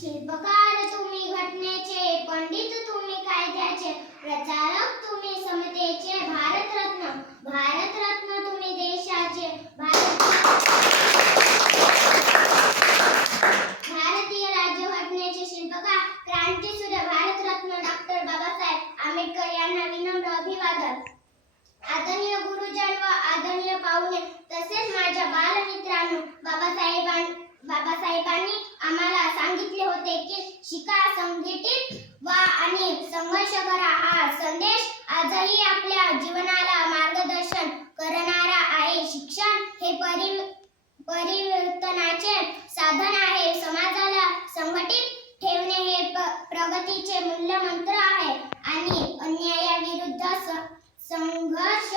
शिल्पकार तुम्ही घटनेचे पंडित तुम्ही कायद्याचे प्रचारक तुम्ही समतेचे भारतरत्न भारतरत्न तुम्ही देशाचे भारत भारतीय राज्यघटनेचे शिल्पकार क्रांतीसूर्य भारतरत्न डॉक्टर बाबासाहेब आंबेडकर यांना विनम्र अभिवादन आदरणीय शिका संघटित वा आणि संघर्ष करा हा संदेश आजही आपल्या जीवनाला मार्गदर्शन करणारा आहे. शिक्षण हे परि परिवर्तनाचे साधन आहे. समाजाला संघटित ठेवणे हे प्रगतीचे मूल्यमंत्र आहे आणि अन्यायाविरुद्ध संघर्ष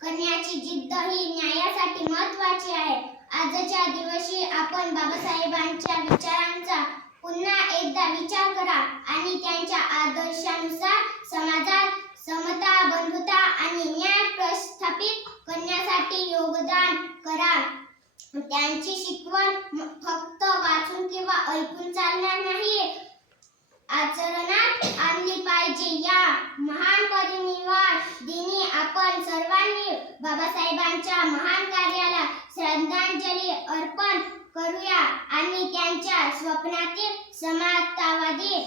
करण्याची जिद्द ही न्यायासाठी महत्वाची आहे. आजच्या दिवशी आपण बाबासाहेबांच्या पुन्हा एकदा विचार करा आणि त्यांच्या आदर्शानुसार समाजात समता बंधुता आणि न्याय प्रस्थापित करण्यासाठी योगदान करा. त्यांची शिकवण फक्त वाचून किंवा ऐकून चालणार नाही. आचरणात आणली पाहिजे. या महान परिनिर्वाण दिनी आपण सर्वांनी बाबासाहेबांच्या महान कार्याला श्रद्धांजली अर्पण करूया आणि त्यांच्या स्वप्नातील 小马打滑地。